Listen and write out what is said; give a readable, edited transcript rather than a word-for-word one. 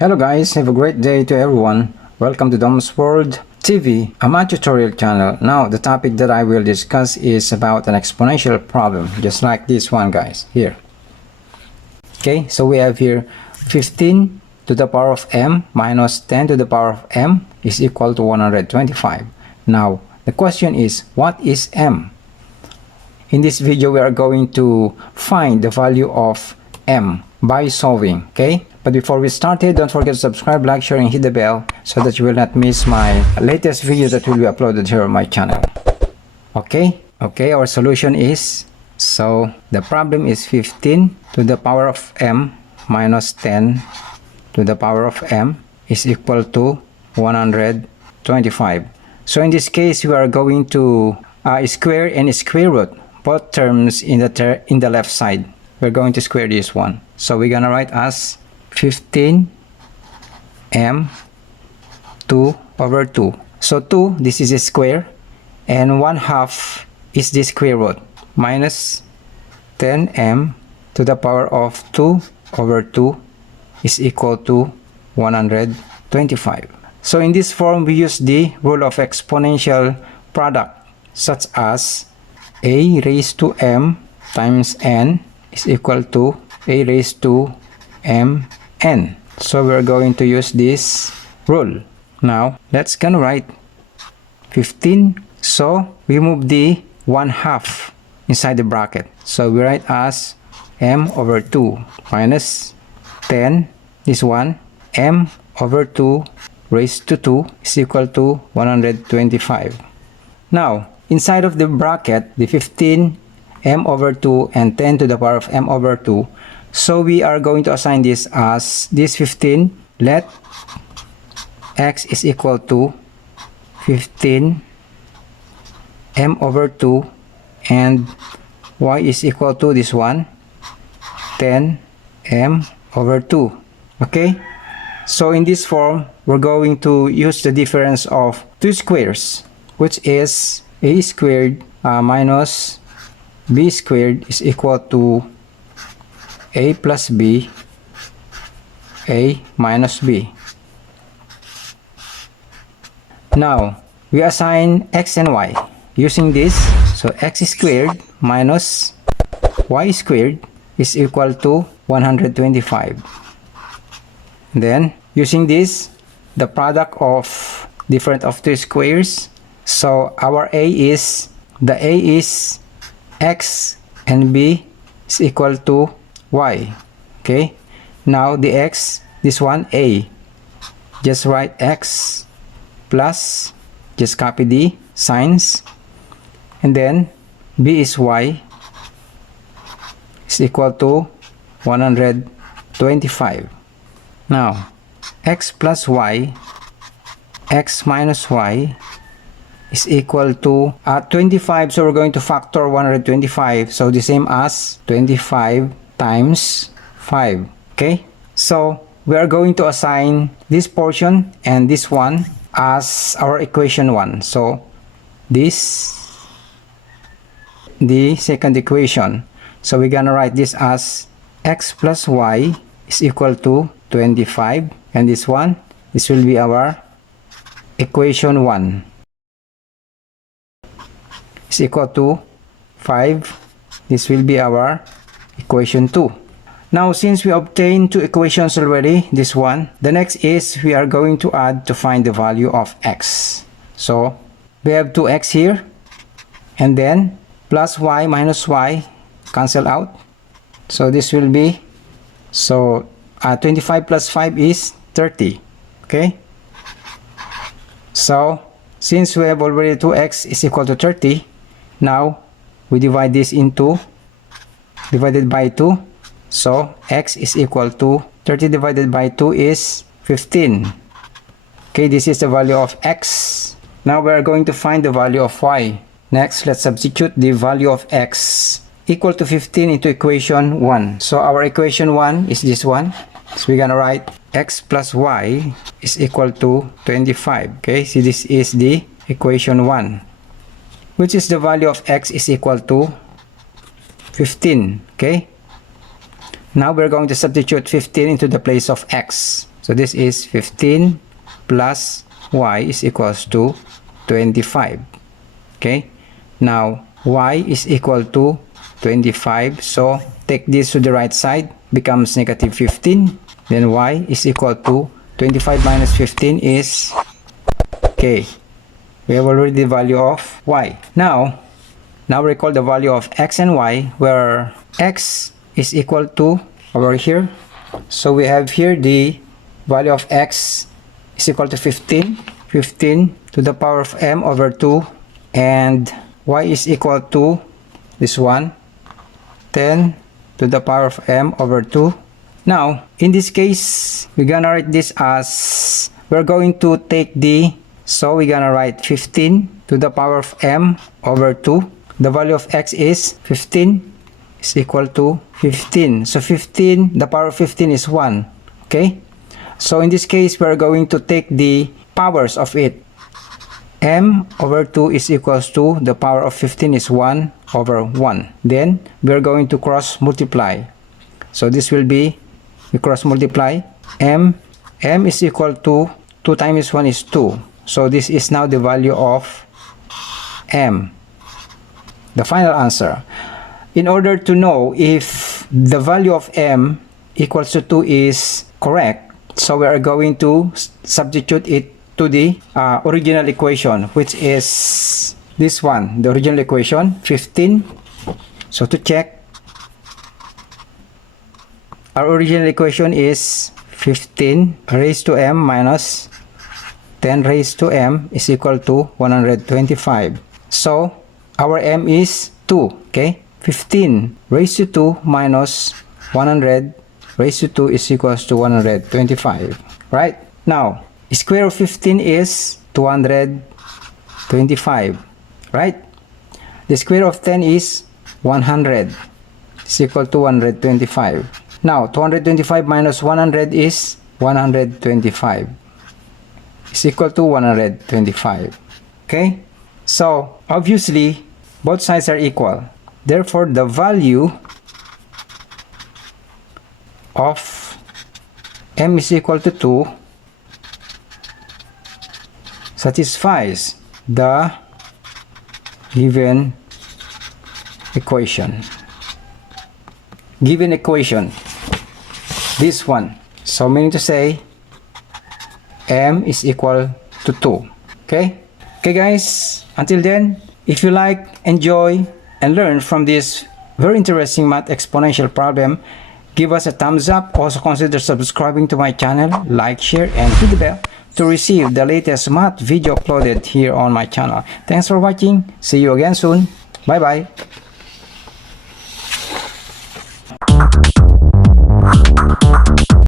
Hello guys, have a great day to everyone. Welcome to Dom's World TV, a math tutorial channel. Now the topic that I will discuss is about an exponential problem, just like this one guys, here. Okay, so we have here 15 to the power of m minus 10 to the power of m is equal to 125. Now the question is, what is m? In this video we are going to find the value of m by solving, okay? But before we started, don't forget to subscribe, like, share, and hit the bell so that you will not miss my latest video that will be uploaded here on my channel. Okay, our solution is, so the problem is 15 to the power of m minus 10 to the power of m is equal to 125. So in this case, we are going to square and square root both terms in the left side. We're going to square this one. So we're gonna write as 15 m 2 over 2. So 2, this is a square, and 1/2 is the square root, minus 10m to the power of 2 over 2 is equal to 125. So in this form, we use the rule of exponential product, such as a raised to m times n is equal to a raised to mn. So we're going to use this rule. Now let's gonna write 15. So we move the 1/2 inside the bracket. So we write as m over 2 minus 10, this one, m over 2 raised to 2 is equal to 125. Now inside of the bracket, the 15, m over 2, and 10 to the power of m over 2. So we are going to assign this as this 15. Let x is equal to 15 m over 2 and y is equal to this one, 10 m over 2. Okay, so in this form we're going to use the difference of two squares, which is a squared minus b squared is equal to a plus b, a minus b. Now we assign x and y using this. So x squared minus y squared is equal to 125. Then using this, the product of different of two squares. So our a is x and b is equal to y. Okay, now the x, this one, a, just write x plus, just copy the signs, and then b is y is equal to 125. Now x plus y, x minus y is equal to 25. So we're going to factor 125. So the same as 25 times 5. Okay, so we are going to assign this portion and this one as our equation 1. So this, the second equation. So we're gonna write this as x plus y is equal to 25, and this one, this will be our equation 1 is equal to 5. This will be our equation 2. Now since we obtained two equations already, this one, the next is we are going to add to find the value of x. So we have 2x here, and then plus y minus y cancel out. So this will be, so 25 plus 5 is 30. Okay, so since we have already 2x is equal to 30, now we divide this into, divided by 2. So x is equal to 30 divided by 2 is 15. Okay, this is the value of x. Now we are going to find the value of y. Next, let's substitute the value of x equal to 15 into equation 1. So our equation 1 is this one. So we're gonna write x plus y is equal to 25. Okay, so this is the equation 1, which is the value of x is equal to 15. Okay, now we're going to substitute 15 into the place of x. So this is 15 plus y is equals to 25. Okay, now y is equal to 25, so take this to the right side, becomes negative 15. Then y is equal to 25 minus 15 is, okay, we have already the value of y. Now recall the value of x and y, where x is equal to over here. So we have here the value of x is equal to 15 to the power of m over 2, and y is equal to this one, 10 to the power of m over 2. Now in this case, we're gonna write this as, we're going to take the, so we're gonna write 15 to the power of m over 2. The value of x is 15 is equal to 15. So 15, the power of 15 is 1. Okay, so in this case, we're going to take the powers of it. M over 2 is equals to, the power of 15 is 1 over 1. Then we're going to cross multiply. So this will be, we cross multiply, m is equal to 2 times 1 is 2. So this is now the value of m, the final answer. In order to know if the value of m equals to 2 is correct, so we are going to substitute it to the original equation, which is this one, the original equation, 15. So to check, our original equation is 15 raised to m minus 10 raised to m is equal to 125. So our m is 2, okay? 15 raised to 2 minus 100 raised to 2 is equals to 125, right? Now, square of 15 is 225, right? The square of 10 is 100, is equal to 125. Now, 225 minus 100 is 125, is equal to 125, okay? So, obviously, both sides are equal. Therefore, the value of m is equal to 2 satisfies the given equation. This one. So meaning to say m is equal to 2. Okay guys, until then, if you like, enjoy, and learn from this very interesting math exponential problem, give us a thumbs up. Also consider subscribing to my channel, like, share, and hit the bell to receive the latest math video uploaded here on my channel. Thanks for watching. See you again soon. Bye bye.